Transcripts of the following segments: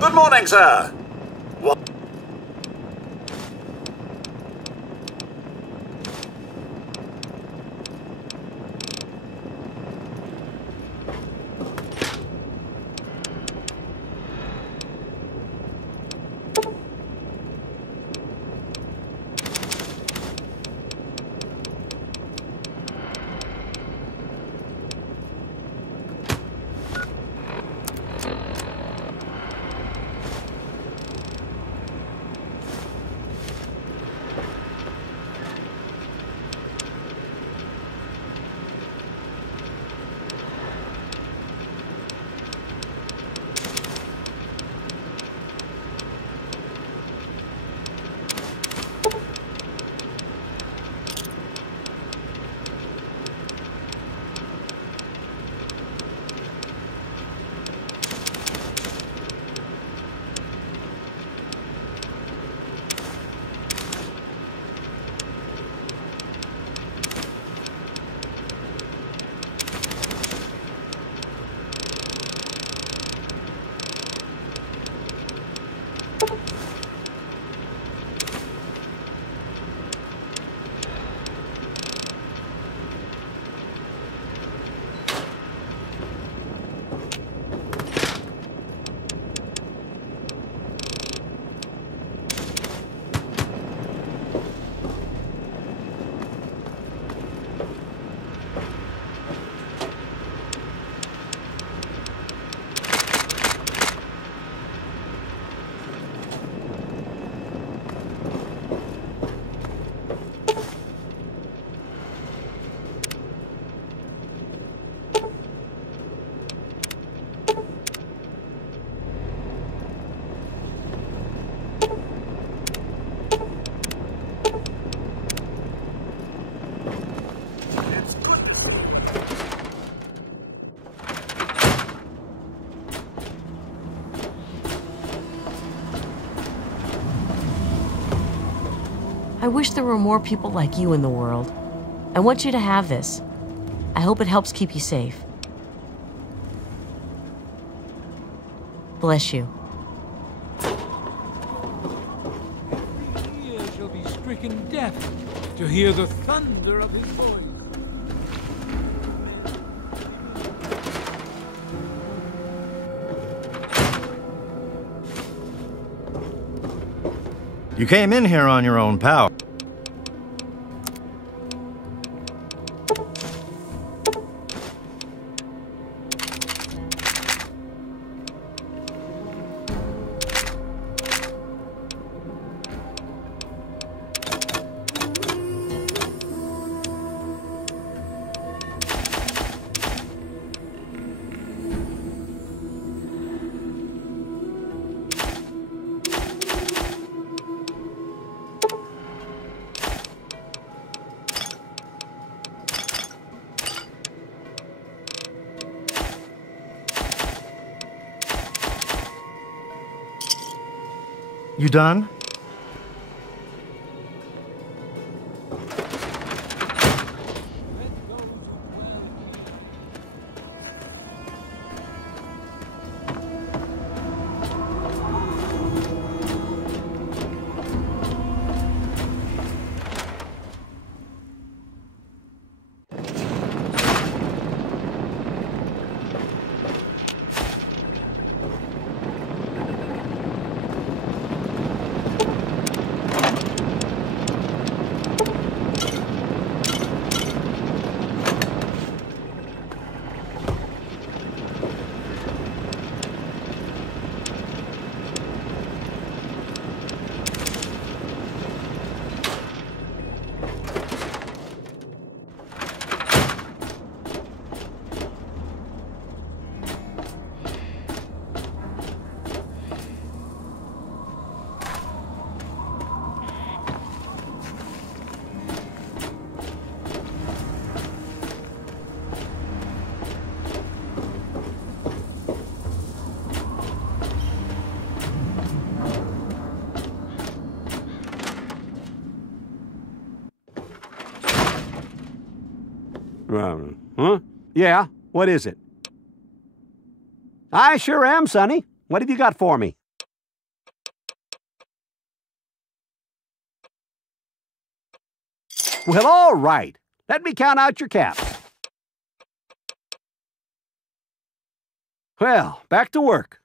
Good morning, sir. What? I wish there were more people like you in the world. I want you to have this. I hope it helps keep you safe. Bless you. Every ear shall be stricken deaf to hear the thunder of his voice. You came in here on your own power. You done? Huh? Yeah, what is it? I sure am, Sonny. What have you got for me? Well, all right. Let me count out your caps. Well, back to work.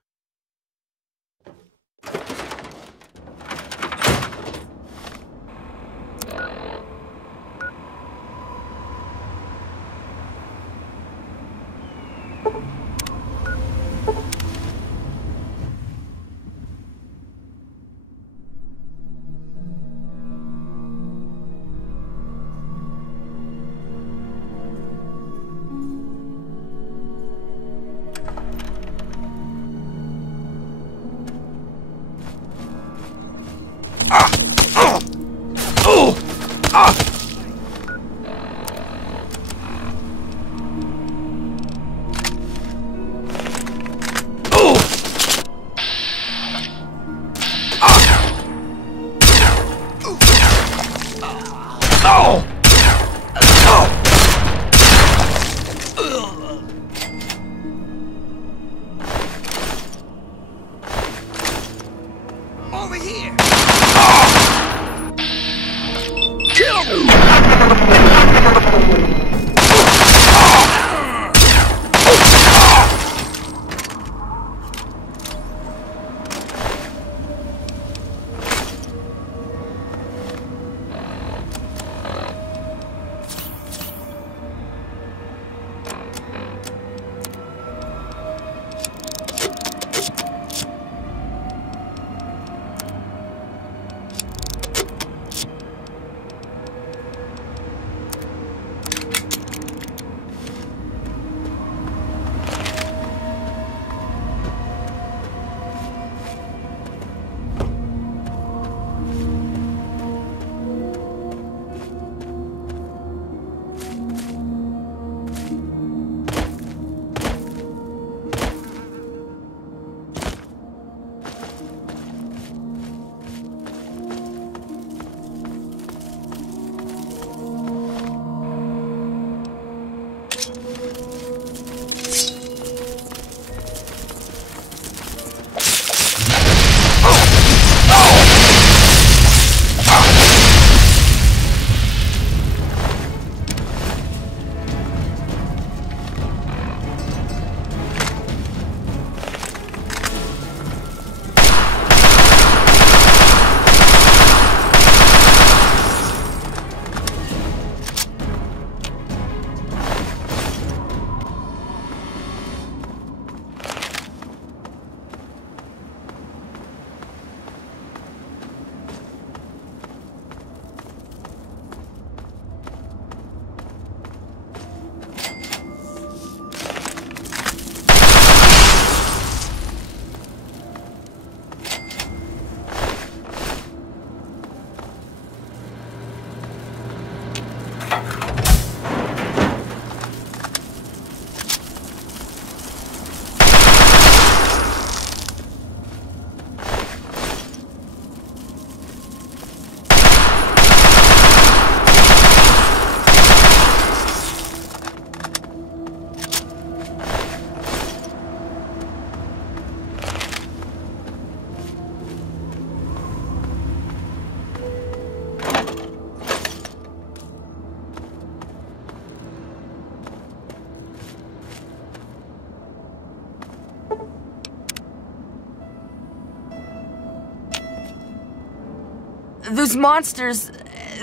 Those monsters,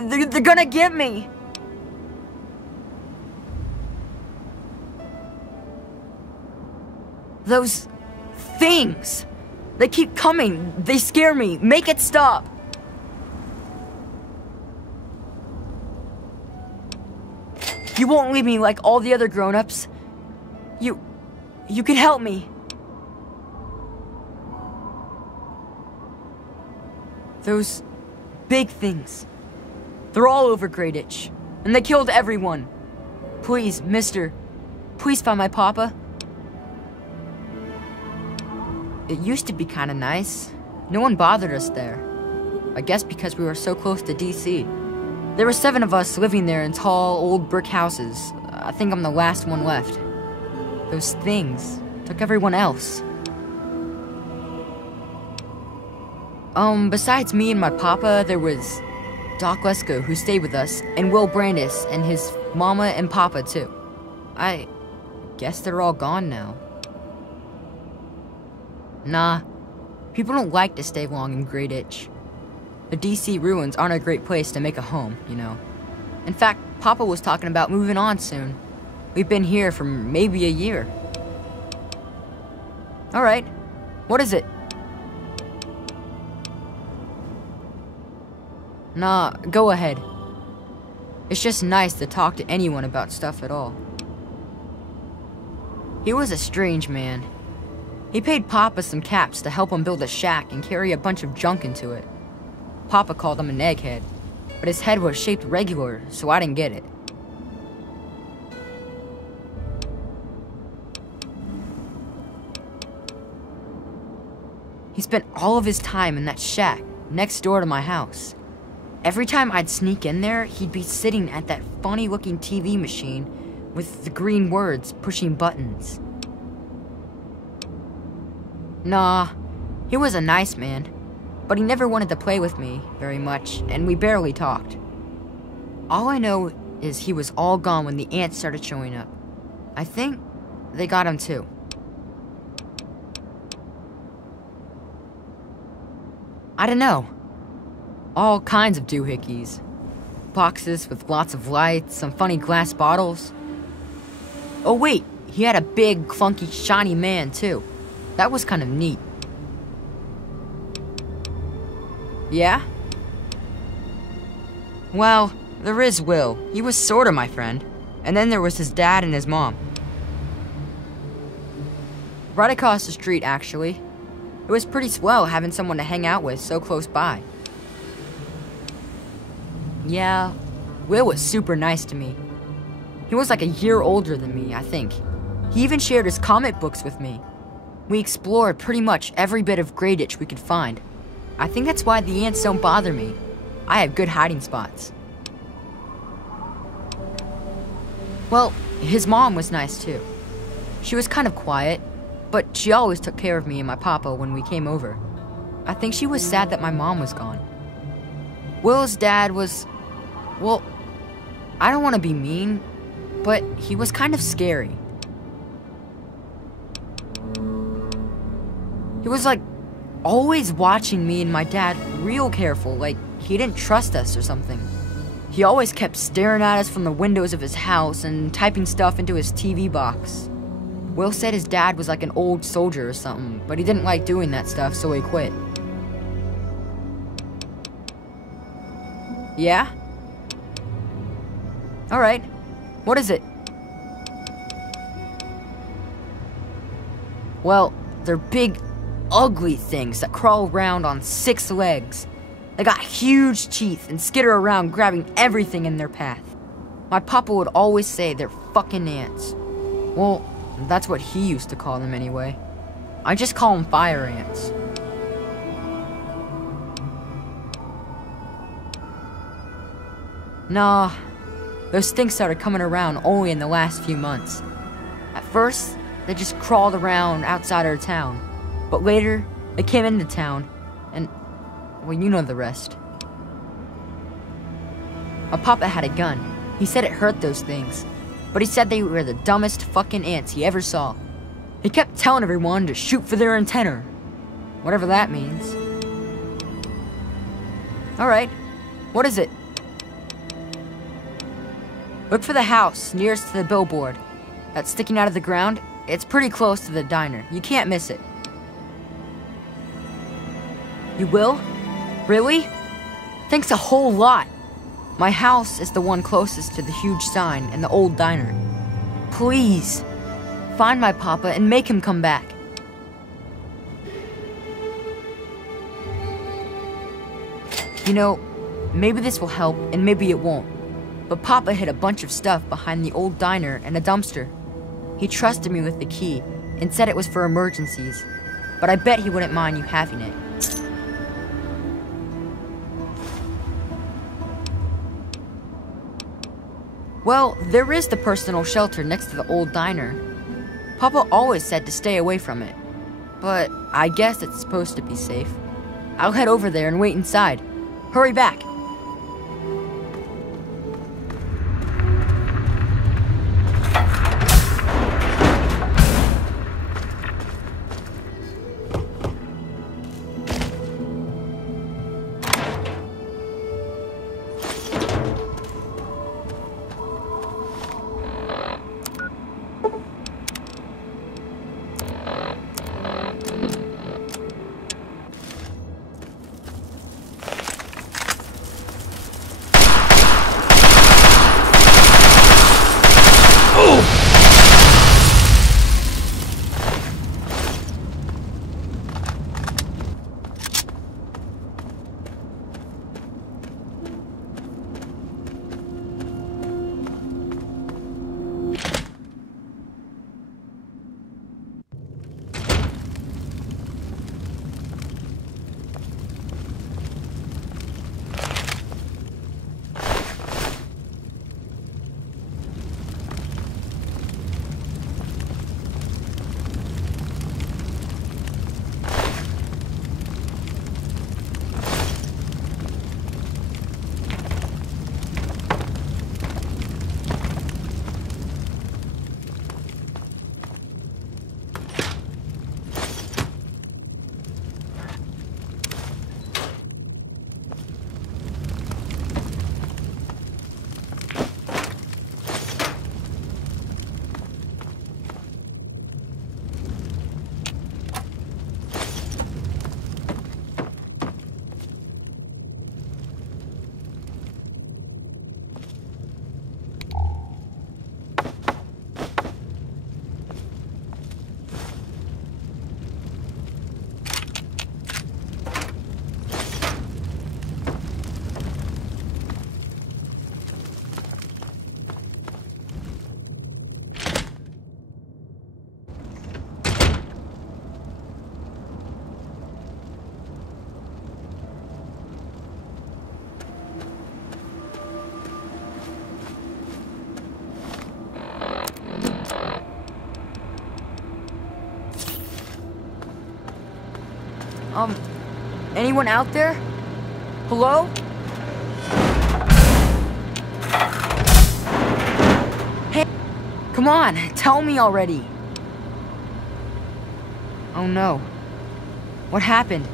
they're gonna get me. Those things, they keep coming. They scare me. Make it stop. You won't leave me like all the other grown-ups. You can help me. Those big things. They're all over Greyditch, and they killed everyone. Please, mister, please find my papa. It used to be kinda nice. No one bothered us there. I guess because we were so close to DC. There were 7 of us living there in tall, old brick houses. I think I'm the last one left. Those things took everyone else. Besides me and my papa, there was Doc Lesko, who stayed with us, and Will Brandis, and his mama and papa, too. I guess they're all gone now. Nah, people don't like to stay long in Great Itch. The DC ruins aren't a great place to make a home, you know. In fact, Papa was talking about moving on soon. We've been here for maybe a year. Alright, what is it? Nah, go ahead. It's just nice to talk to anyone about stuff at all. He was a strange man. He paid Papa some caps to help him build a shack and carry a bunch of junk into it. Papa called him an egghead, but his head was shaped regular, so I didn't get it. He spent all of his time in that shack next door to my house. Every time I'd sneak in there, he'd be sitting at that funny-looking TV machine with the green words pushing buttons. Nah, he was a nice man, but he never wanted to play with me very much, and we barely talked. All I know is he was all gone when the ants started showing up. I think they got him too. I don't know. All kinds of doohickeys. Boxes with lots of lights, some funny glass bottles. Oh wait, he had a big, clunky, shiny man too. That was kind of neat. Yeah? Well, there is Will. He was sorta my friend. And then there was his dad and his mom. Right across the street, actually. It was pretty swell having someone to hang out with so close by. Yeah, Will was super nice to me. He was like a year older than me, I think. He even shared his comic books with me. We explored pretty much every bit of Great Itch we could find. I think that's why the ants don't bother me. I have good hiding spots. Well, his mom was nice too. She was kind of quiet, but she always took care of me and my papa when we came over. I think she was sad that my mom was gone. Will's dad was... well, I don't want to be mean, but he was kind of scary. He was like always watching me and my dad real careful, like he didn't trust us or something. He always kept staring at us from the windows of his house and typing stuff into his TV box. Will said his dad was like an old soldier or something, but he didn't like doing that stuff, so he quit. Yeah? Alright. What is it? Well, they're big, ugly things that crawl around on 6 legs. They got huge teeth and skitter around grabbing everything in their path. My papa would always say they're fucking ants. Well, that's what he used to call them anyway. I just call them fire ants. Nah, those things started coming around only in the last few months. At first, they just crawled around outside our town. But later, they came into town, and, well, you know the rest. My papa had a gun. He said it hurt those things. But he said they were the dumbest fucking ants he ever saw. He kept telling everyone to shoot for their antenna. Whatever that means. Alright, what is it? Look for the house nearest to the billboard. That's sticking out of the ground. It's pretty close to the diner. You can't miss it. You will? Really? Thanks a whole lot. My house is the one closest to the huge sign and the old diner. Please, find my papa and make him come back. You know, maybe this will help and maybe it won't. But Papa hid a bunch of stuff behind the old diner and a dumpster. He trusted me with the key and said it was for emergencies. But I bet he wouldn't mind you having it. Well, there is the personal shelter next to the old diner. Papa always said to stay away from it. But I guess it's supposed to be safe. I'll head over there and wait inside. Hurry back. Anyone out there? Hello? Hey, come on, tell me already. Oh no. What happened?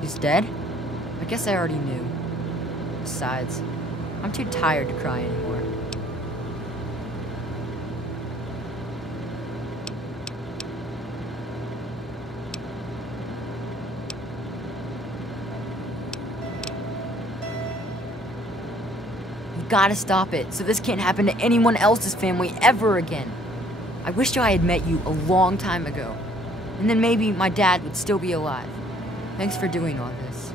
He's dead? I guess I already knew. Besides, I'm too tired to cry anymore. You've gotta stop it, so this can't happen to anyone else's family ever again. I wish I had met you a long time ago. And then maybe my dad would still be alive. Thanks for doing all this.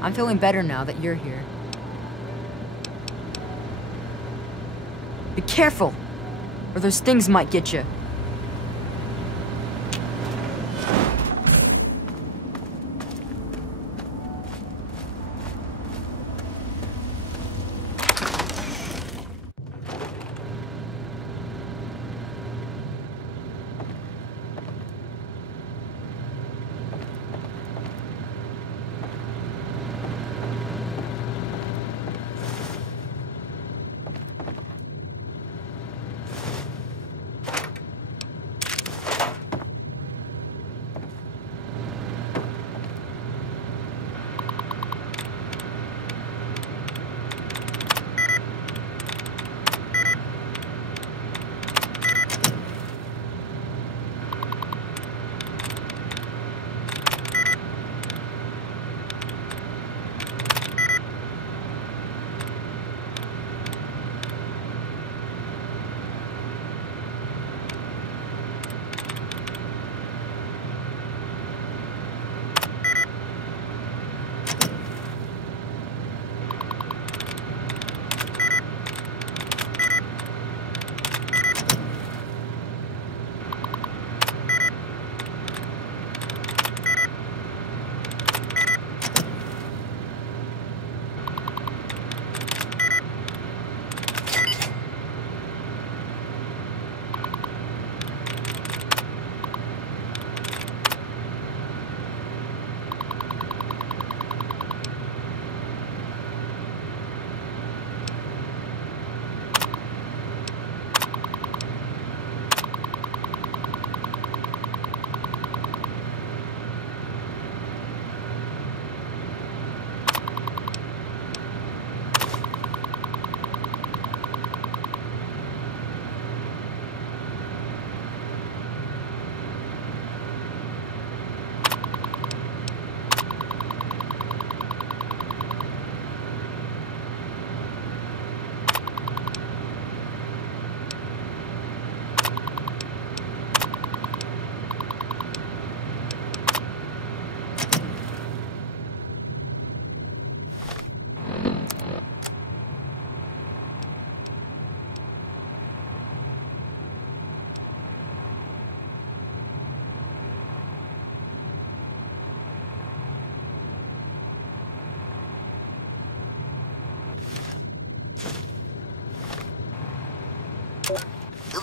I'm feeling better now that you're here. Be careful, or those things might get you.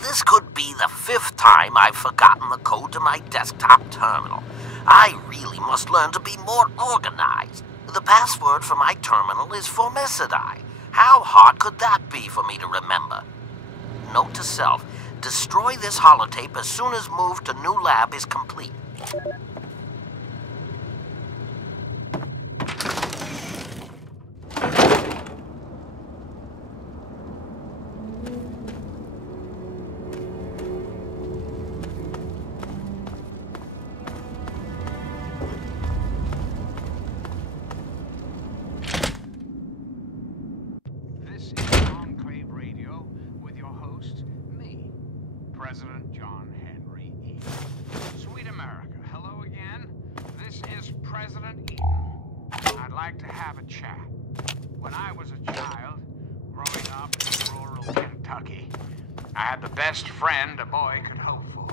This could be the 5th time I've forgotten the code to my desktop terminal. I really must learn to be more organized. The password for my terminal is Formicidae. How hard could that be for me to remember? Note to self, destroy this holotape as soon as move to new lab is complete. President John Henry Eden. Sweet America, hello again. This is President Eden. I'd like to have a chat. When I was a child, growing up in rural Kentucky, I had the best friend a boy could hope for.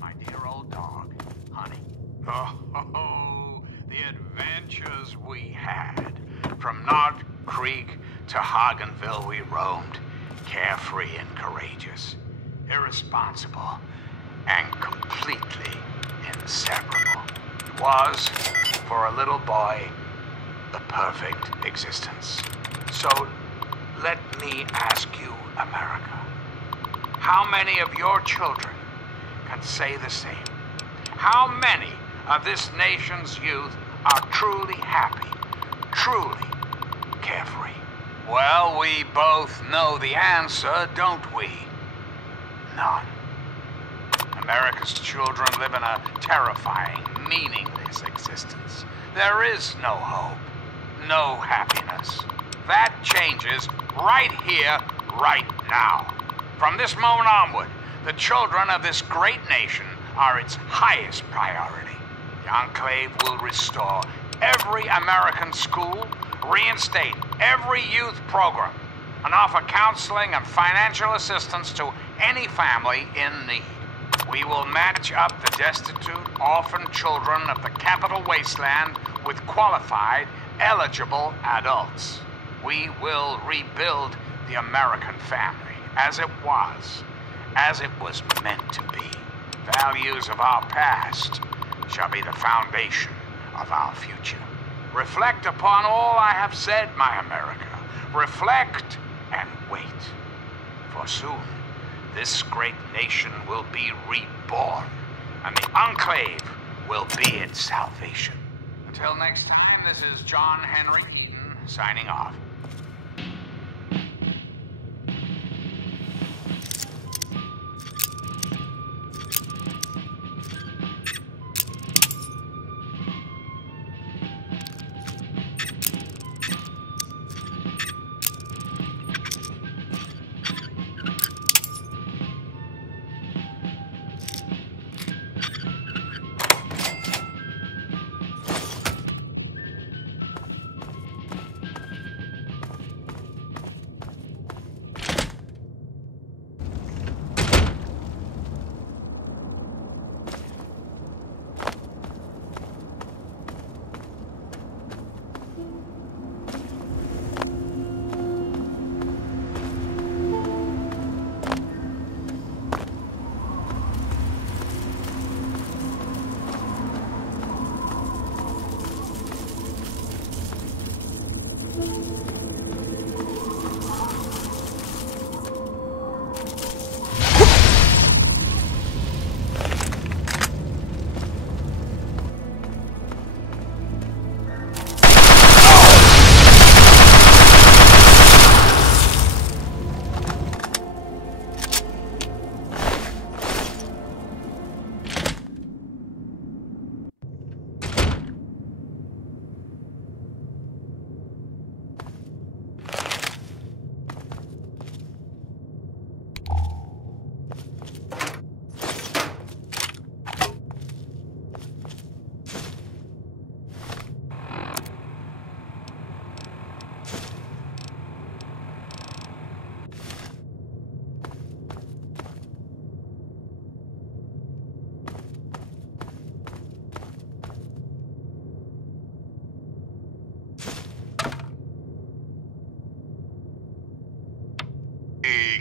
My dear old dog, Honey. Oh, the adventures we had. From Nod Creek to Hagenville we roamed, carefree and courageous, irresponsible, and completely inseparable. It was, for a little boy, the perfect existence. So, let me ask you, America, how many of your children can say the same? How many of this nation's youth are truly happy, truly carefree? Well, we both know the answer, don't we? None. America's children live in a terrifying, meaningless existence. There is no hope, no happiness. That changes right here, right now. From this moment onward, the children of this great nation are its highest priority. The Enclave will restore every American school, reinstate every youth program, and offer counseling and financial assistance to any family in need. We will match up the destitute, orphan children of the Capital Wasteland with qualified, eligible adults. We will rebuild the American family as it was meant to be. Values of our past shall be the foundation of our future. Reflect upon all I have said, my America. Reflect and wait. For soon, this great nation will be reborn, and the Enclave will be its salvation. Until next time, this is John Henry Eaton, signing off.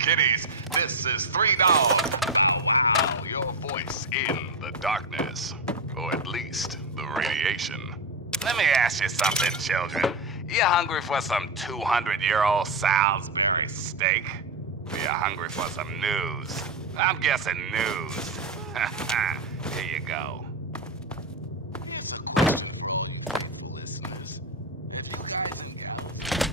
Kitties, this is 3 Dogs. Wow, your voice in the darkness. Or at least the radiation. Let me ask you something, children. You hungry for some 200-year-old Salisbury steak? Or you hungry for some news? I'm guessing news. Here you go. Here's a question for all you listeners. If you guys and gals...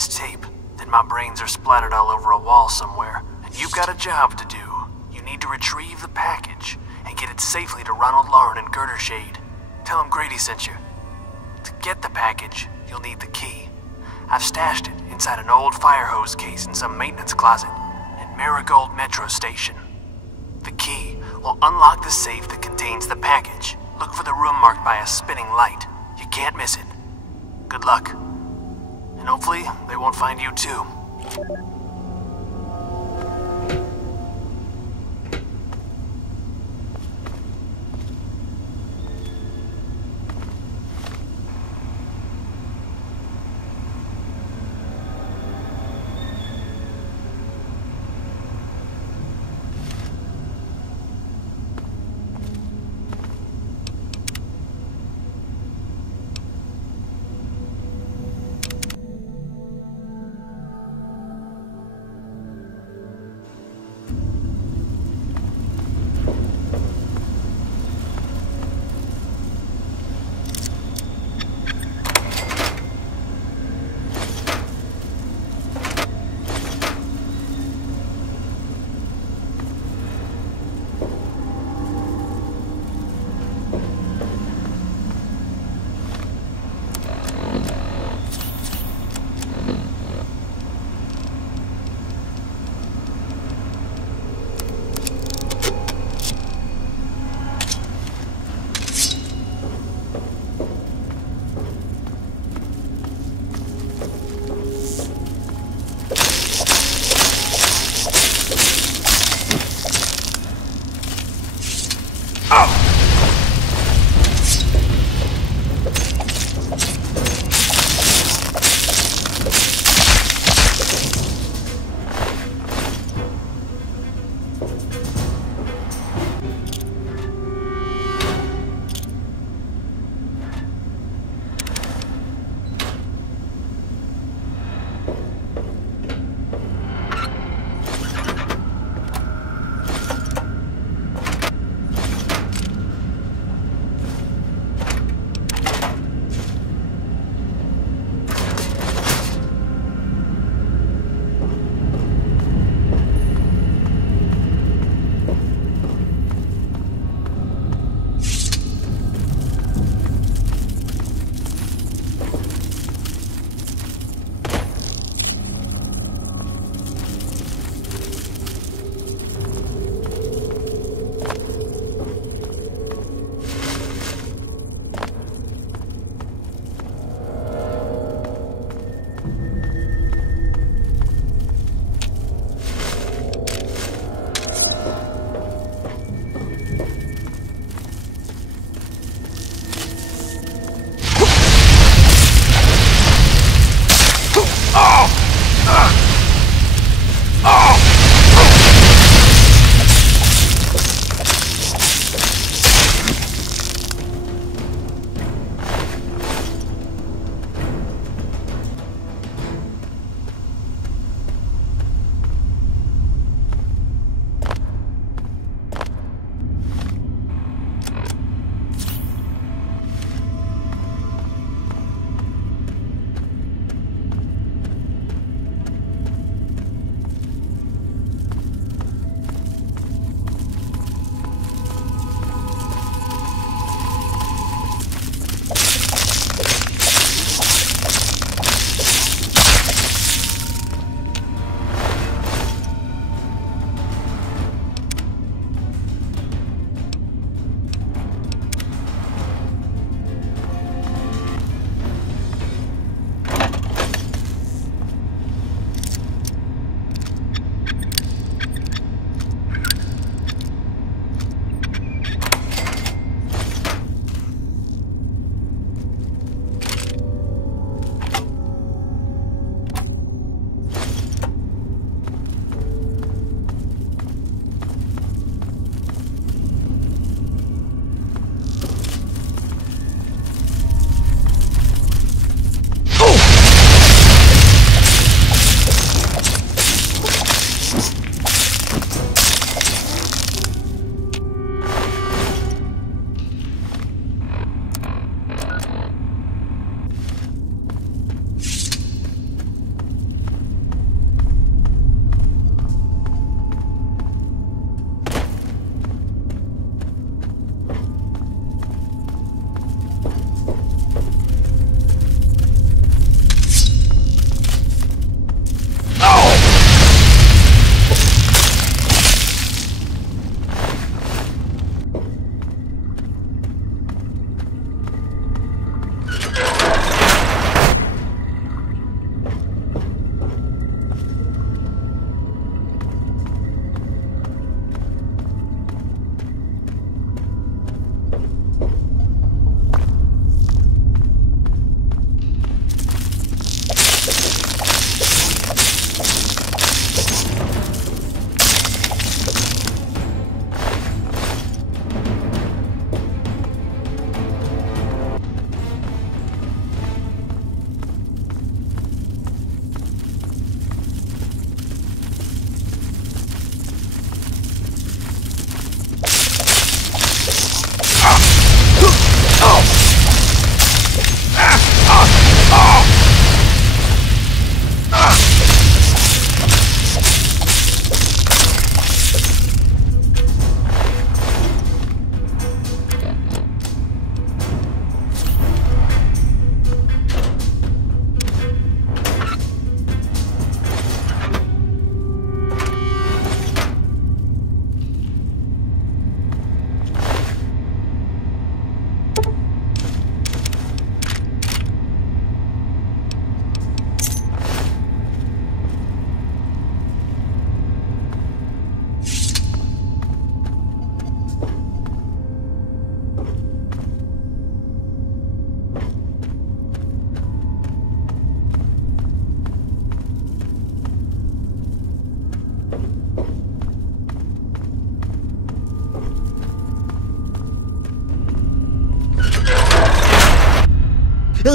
this tape, then my brains are splattered all over a wall somewhere, and you've got a job to do. You need to retrieve the package and get it safely to Ronald Lauren in Girdershade. Tell him Grady sent you. To get the package, you'll need the key. I've stashed it inside an old fire hose case in some maintenance closet in Marigold Metro Station. The key will unlock the safe that contains the package. Look for the room marked by a spinning light. You can't miss it. Good luck. And hopefully, they won't find you too.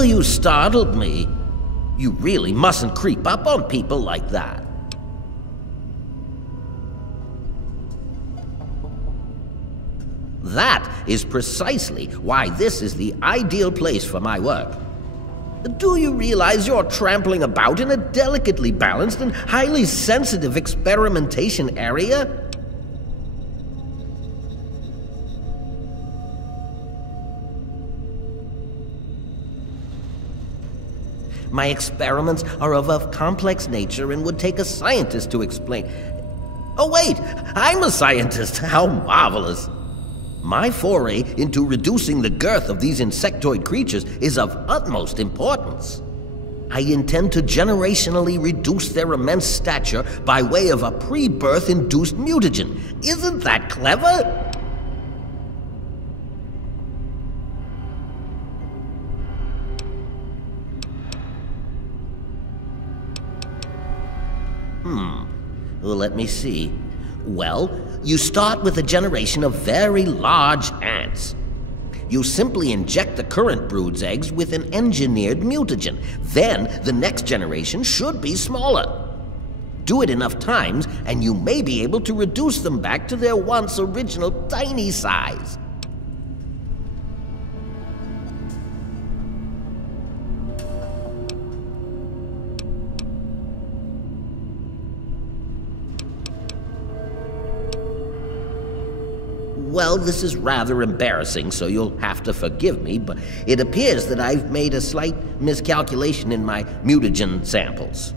you startled me. You really mustn't creep up on people like that. That is precisely why this is the ideal place for my work. Do you realize you're trampling about in a delicately balanced and highly sensitive experimentation area? My experiments are of a complex nature and would take a scientist to explain. Oh wait, I'm a scientist. How marvelous. My foray into reducing the girth of these insectoid creatures is of utmost importance. I intend to generationally reduce their immense stature by way of a pre-birth induced mutagen. Isn't that clever? Well, let me see. Well, you start with a generation of very large ants. You simply inject the current brood's eggs with an engineered mutagen. Then, the next generation should be smaller. Do it enough times, and you may be able to reduce them back to their once original tiny size. Well, this is rather embarrassing, so you'll have to forgive me, but it appears that I've made a slight miscalculation in my mutagen samples.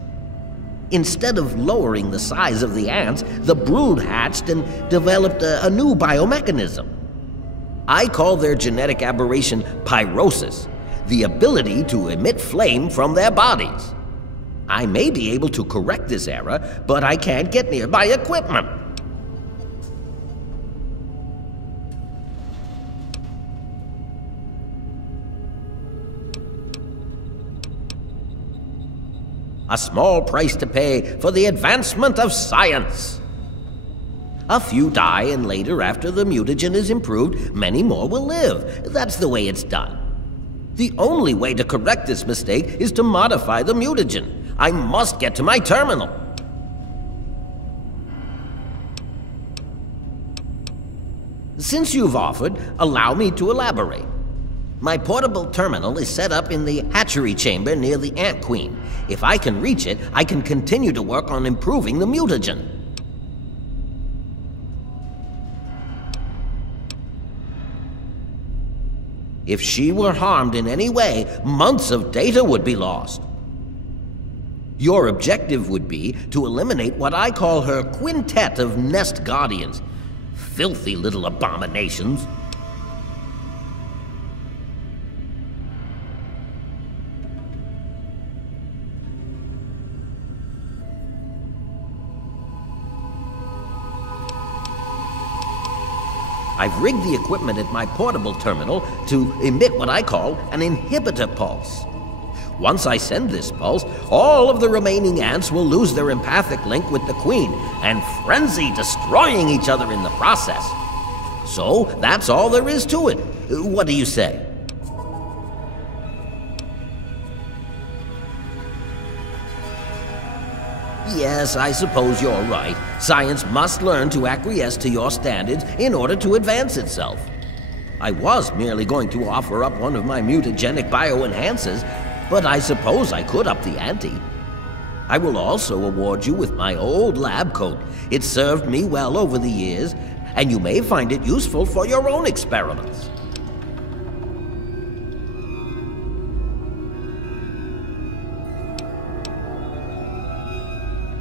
Instead of lowering the size of the ants, the brood hatched and developed a new biomechanism. I call their genetic aberration pyrosis, the ability to emit flame from their bodies. I may be able to correct this error, but I can't get near my equipment. A small price to pay for the advancement of science. A few die, and later, after the mutagen is improved, many more will live. That's the way it's done. The only way to correct this mistake is to modify the mutagen. I must get to my terminal. Since you've offered, allow me to elaborate. My portable terminal is set up in the hatchery chamber near the Ant Queen. If I can reach it, I can continue to work on improving the mutagen. If she were harmed in any way, months of data would be lost. Your objective would be to eliminate what I call her quintet of nest guardians. Filthy little abominations. I've rigged the equipment at my portable terminal to emit what I call an inhibitor pulse. Once I send this pulse, all of the remaining ants will lose their empathic link with the queen and frenzy, destroying each other in the process. So, that's all there is to it. What do you say? Yes, I suppose you're right. Science must learn to acquiesce to your standards in order to advance itself. I was merely going to offer up one of my mutagenic bioenhancers, but I suppose I could up the ante. I will also award you with my old lab coat. It served me well over the years, and you may find it useful for your own experiments.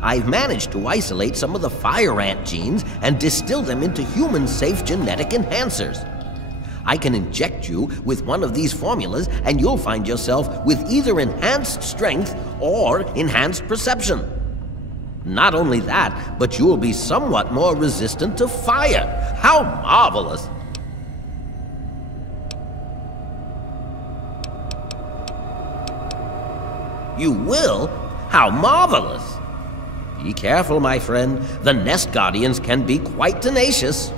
I've managed to isolate some of the fire ant genes and distill them into human-safe genetic enhancers. I can inject you with one of these formulas and you'll find yourself with either enhanced strength or enhanced perception. Not only that, but you'll be somewhat more resistant to fire. How marvelous! You will? How marvelous! Be careful, my friend. The nest guardians can be quite tenacious.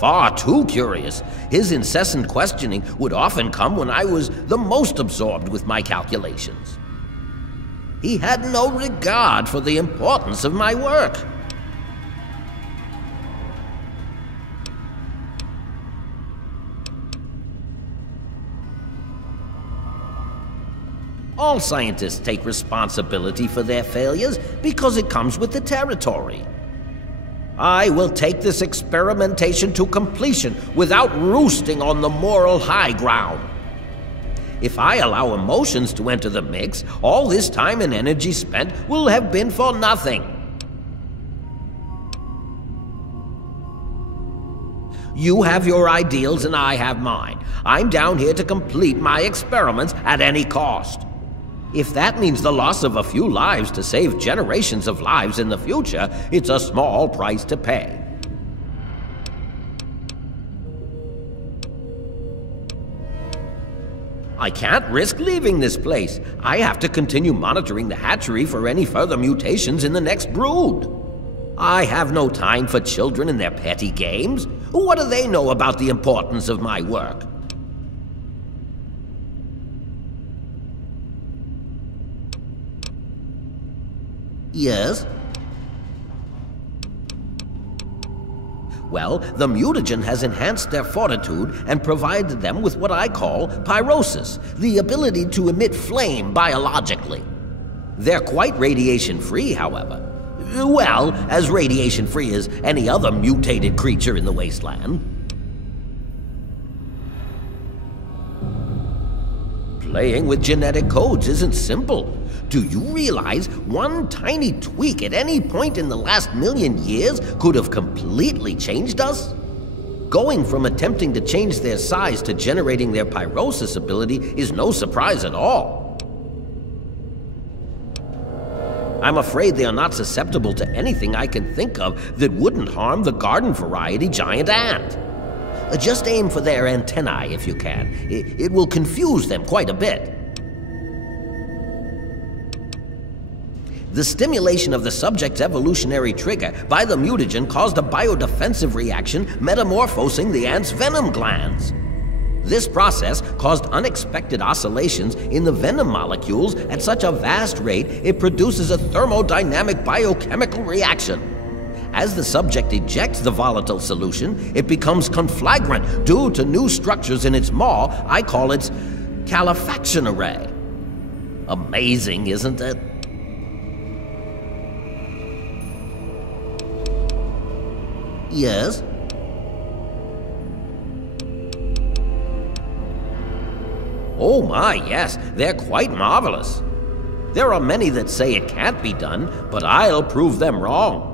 far too curious. His incessant questioning would often come when I was the most absorbed with my calculations. He had no regard for the importance of my work. All scientists take responsibility for their failures because it comes with the territory. I will take this experimentation to completion without roosting on the moral high ground. If I allow emotions to enter the mix, all this time and energy spent will have been for nothing. You have your ideals and I have mine. I'm down here to complete my experiments at any cost. If that means the loss of a few lives to save generations of lives in the future, it's a small price to pay. I can't risk leaving this place. I have to continue monitoring the hatchery for any further mutations in the next brood. I have no time for children and their petty games. What do they know about the importance of my work? Yes? Well, the mutagen has enhanced their fortitude and provided them with what I call pyrosis, the ability to emit flame biologically. They're quite radiation-free, however. Well, as radiation-free as any other mutated creature in the wasteland. Playing with genetic codes isn't simple. Do you realize one tiny tweak at any point in the last million years could have completely changed us? Going from attempting to change their size to generating their pyrosis ability is no surprise at all. I'm afraid they are not susceptible to anything I can think of that wouldn't harm the garden variety giant ant. Just aim for their antennae if you can. It will confuse them quite a bit. The stimulation of the subject's evolutionary trigger by the mutagen caused a biodefensive reaction metamorphosing the ant's venom glands. This process caused unexpected oscillations in the venom molecules at such a vast rate it produces a thermodynamic biochemical reaction. As the subject ejects the volatile solution, it becomes conflagrant due to new structures in its maw. I call its calefaction array. Amazing, isn't it? Yes? Oh my, yes, they're quite marvelous. There are many that say it can't be done, but I'll prove them wrong.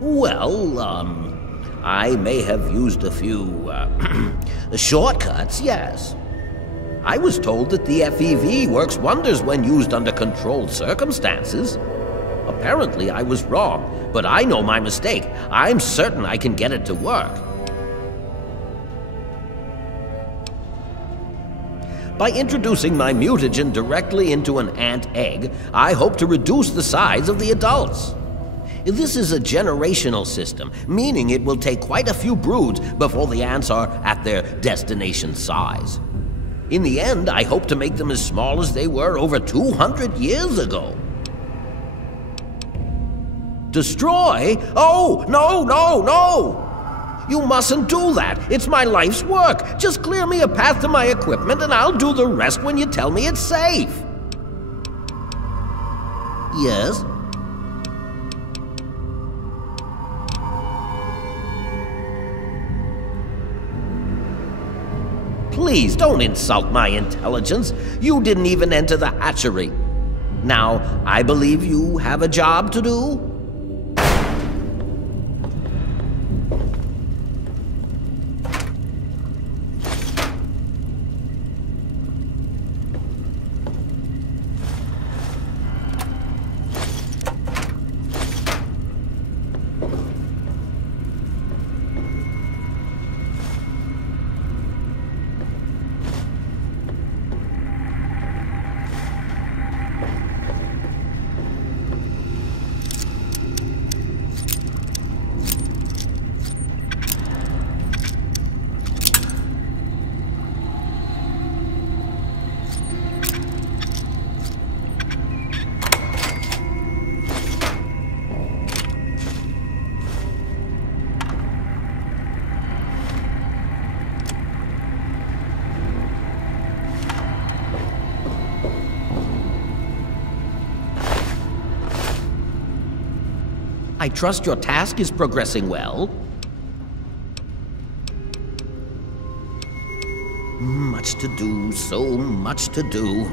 Well, I may have used a few, shortcuts, yes. I was told that the FEV works wonders when used under controlled circumstances. Apparently I was wrong, but I know my mistake. I'm certain I can get it to work. By introducing my mutagen directly into an ant egg, I hope to reduce the size of the adults. This is a generational system, meaning it will take quite a few broods before the ants are at their destination size. In the end, I hope to make them as small as they were over 200 years ago. Destroy? Oh, no, no, no! You mustn't do that. It's my life's work. Just clear me a path to my equipment and I'll do the rest when you tell me it's safe. Yes? Please don't insult my intelligence. You didn't even enter the hatchery. Now, I believe you have a job to do? I trust your task is progressing well. Much to do, so much to do.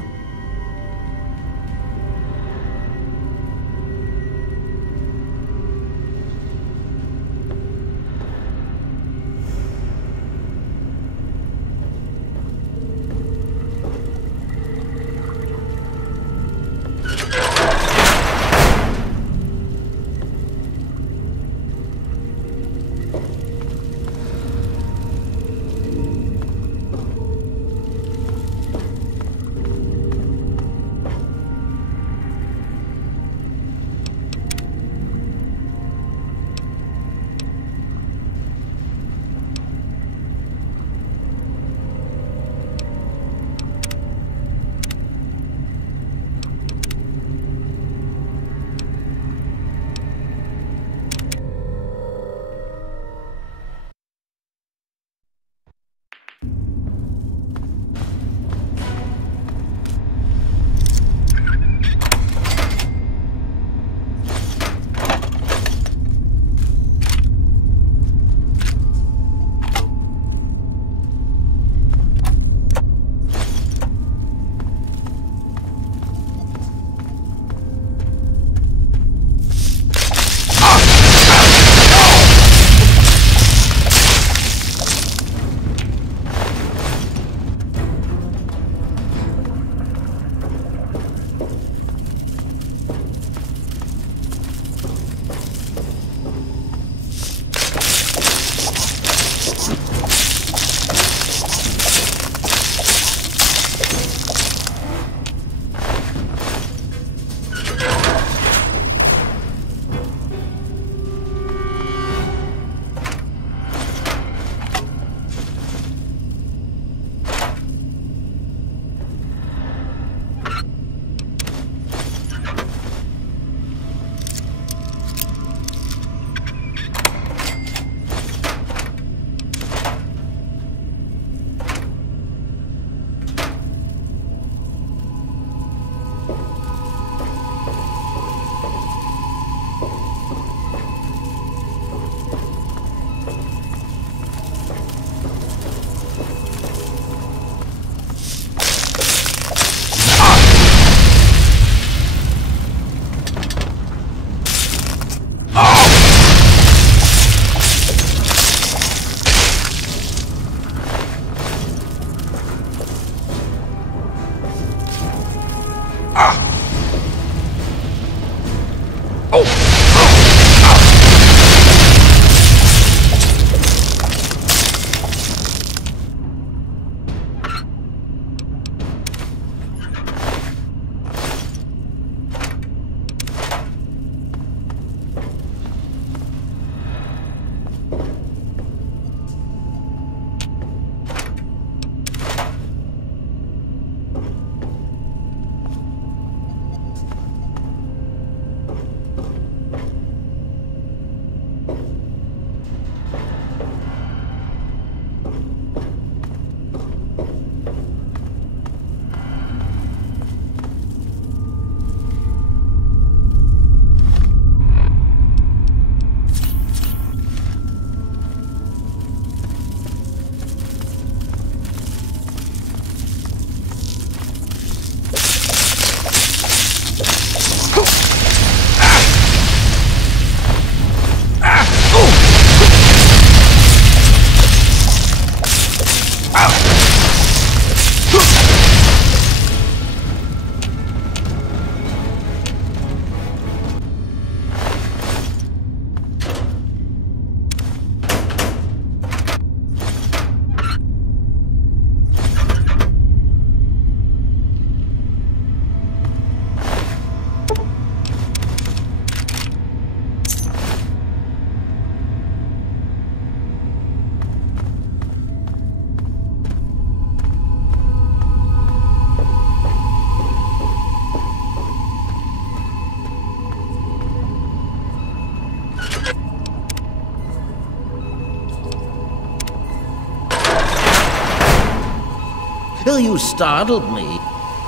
Well, you startled me.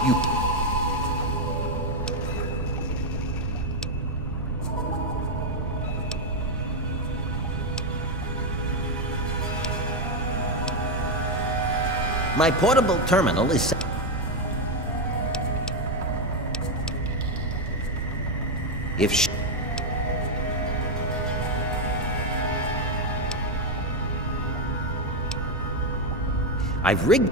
You... My portable terminal is set. If I've rigged.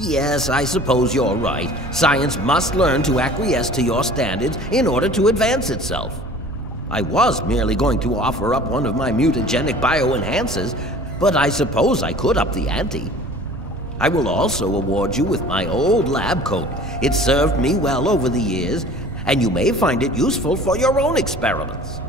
Yes, I suppose you're right. Science must learn to acquiesce to your standards in order to advance itself. I was merely going to offer up one of my mutagenic bioenhancers, but I suppose I could up the ante. I will also award you with my old lab coat. It served me well over the years, and you may find it useful for your own experiments.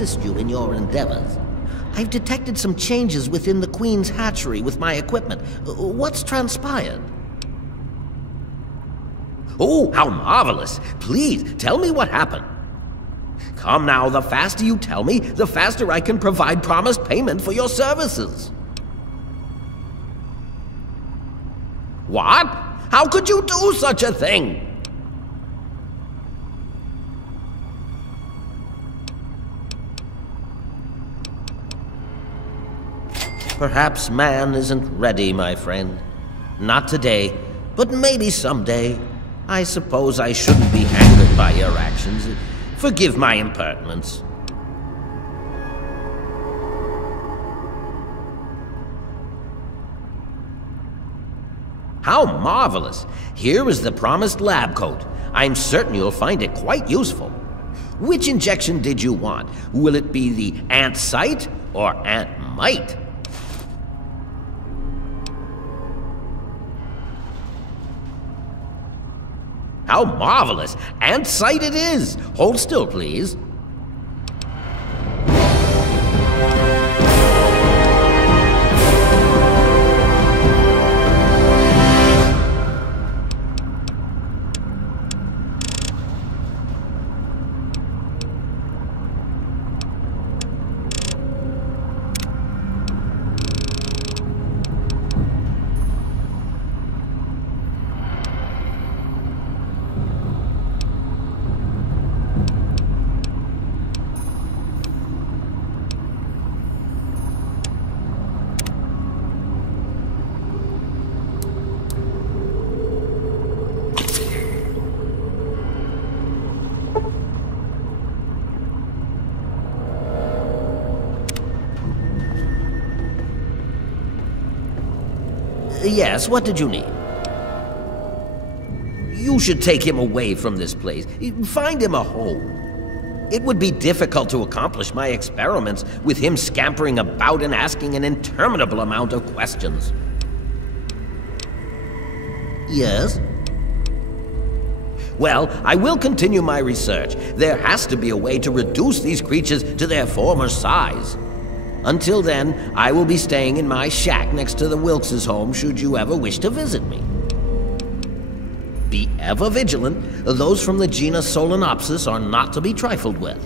assist you in your endeavors. I've detected some changes within the Queen's hatchery with my equipment. What's transpired? Oh, how marvelous! Please, tell me what happened. Come now, the faster you tell me, the faster I can provide promised payment for your services. What? How could you do such a thing? Perhaps man isn't ready, my friend. Not today, but maybe someday. I suppose I shouldn't be angered by your actions. Forgive my impertinence. How marvelous! Here is the promised lab coat. I'm certain you'll find it quite useful. Which injection did you want? Will it be the ant sight or ant mite? How marvelous! Ant sight it is! Hold still, please. Yes, what did you need? You should take him away from this place. Find him a home. It would be difficult to accomplish my experiments with him scampering about and asking an interminable amount of questions. Yes? Well, I will continue my research. There has to be a way to reduce these creatures to their former size. Until then, I will be staying in my shack next to the Wilkes' home should you ever wish to visit me. Be ever vigilant. Those from the genus Solenopsis are not to be trifled with.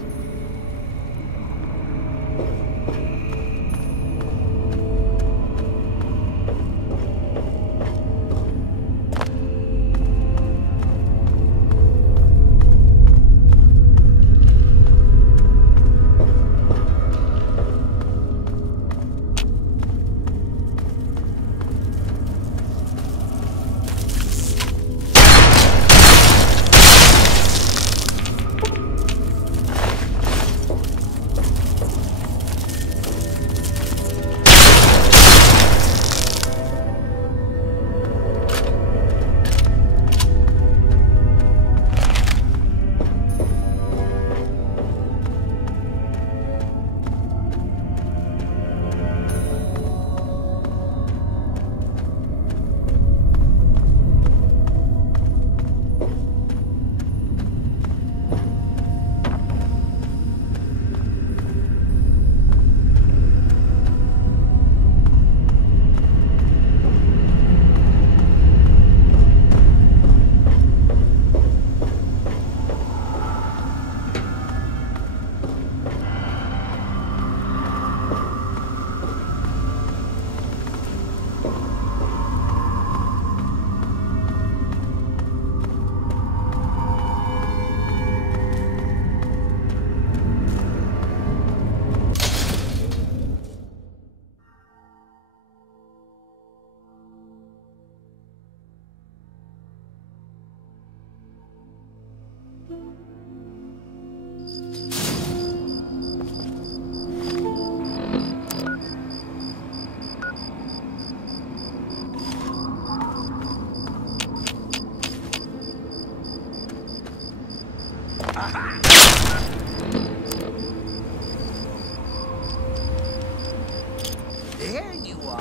There you are.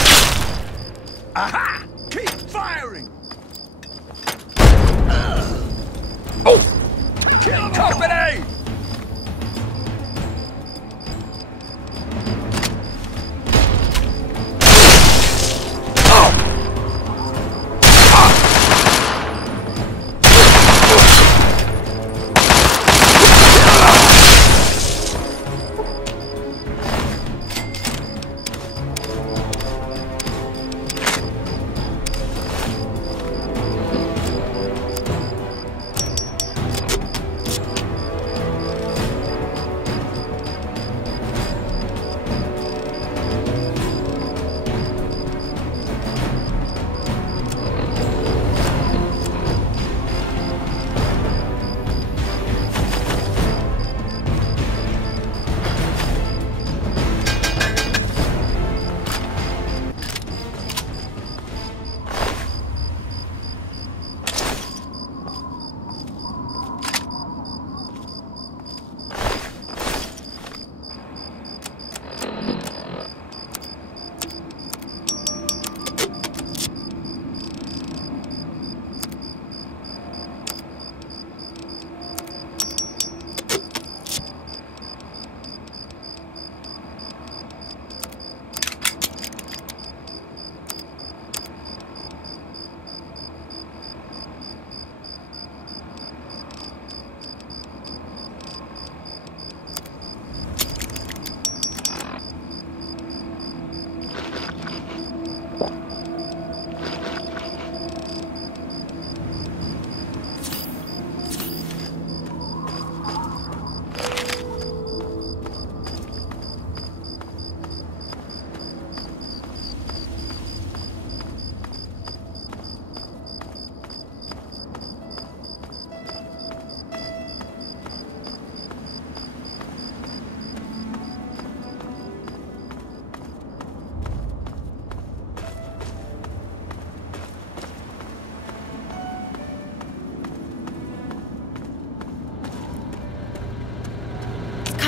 Aha! Keep firing! Oh! Kill company!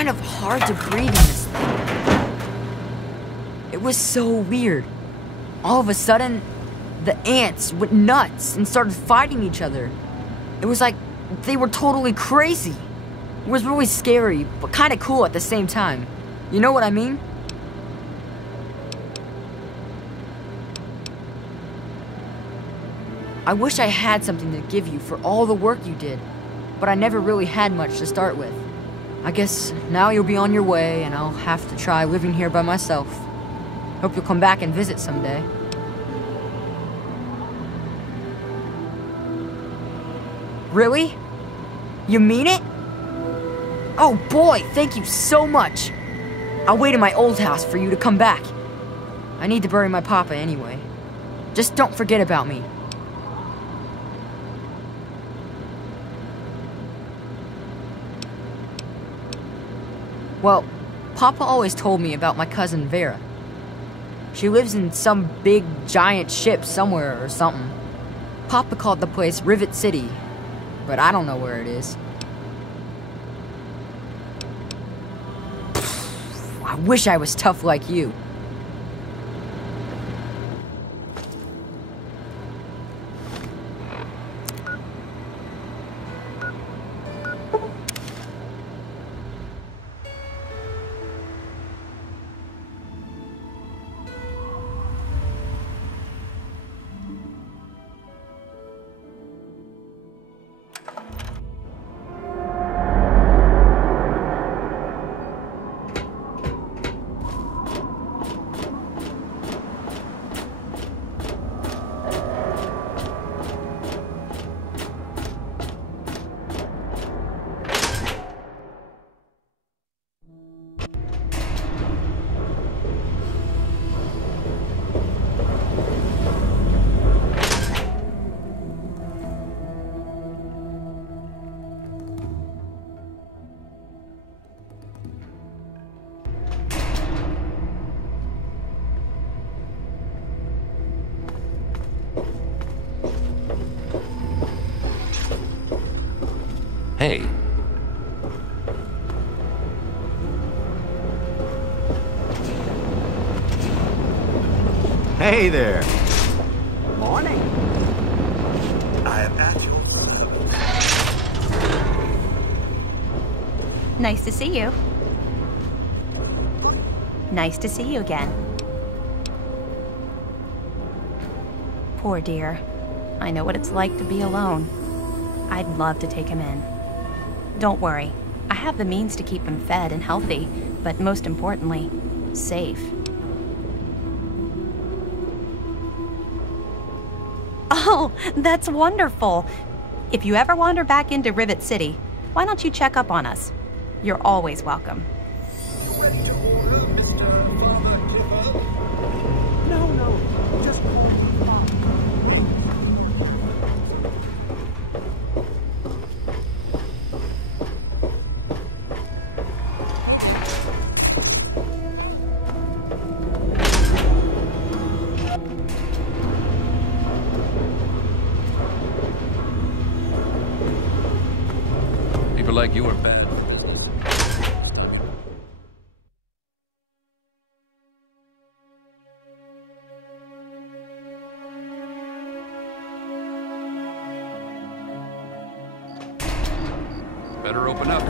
kind of hard to breathe in this thing. It was so weird. All of a sudden, the ants went nuts and started fighting each other. It was like they were totally crazy. It was really scary, but kind of cool at the same time. You know what I mean? I wish I had something to give you for all the work you did, but I never really had much to start with. I guess now you'll be on your way, and I'll have to try living here by myself. Hope you'll come back and visit someday. Really? You mean it? Oh boy, thank you so much. I'll wait in my old house for you to come back. I need to bury my papa anyway. Just don't forget about me. Well, Papa always told me about my cousin Vera. She lives in some big, giant ship somewhere or something. Papa called the place Rivet City, but I don't know where it is. I wish I was tough like you. Hey. Hey there. Morning. I am at your... Nice to see you. Nice to see you again. Poor dear. I know what it's like to be alone. I'd love to take him in. Don't worry. I have the means to keep him fed and healthy, but most importantly, safe. Oh, that's wonderful. If you ever wander back into Rivet City, why don't you check up on us? You're always welcome. Ready to order, Mr. Farmer Clifford? No, just call me Farmer. People like you are bad. Better open up.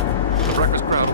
The breakfast crowd.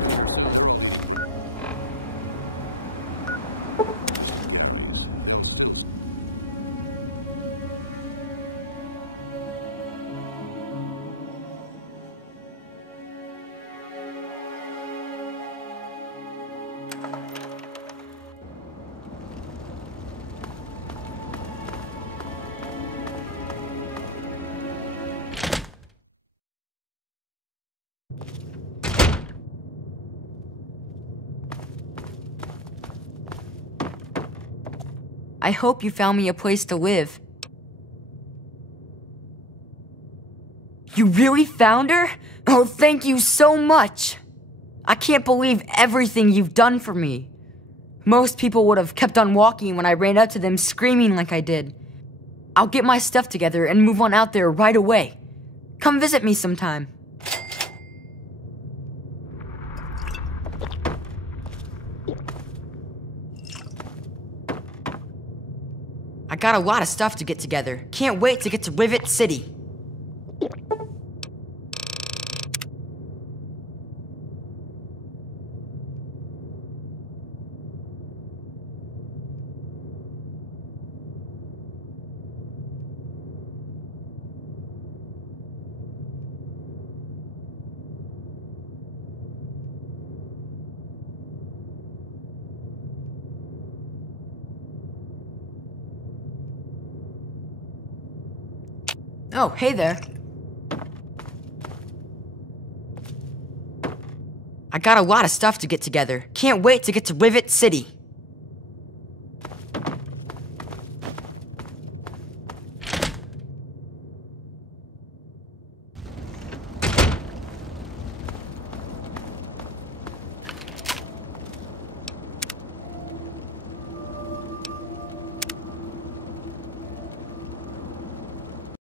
I hope you found me a place to live. You really found her? Oh, thank you so much. I can't believe everything you've done for me. Most people would have kept on walking when I ran up to them screaming like I did. I'll get my stuff together and move on out there right away. Come visit me sometime. got a lot of stuff to get together. Can't wait to get to Rivet City. Oh, hey there. I got a lot of stuff to get together. Can't wait to get to Rivet City.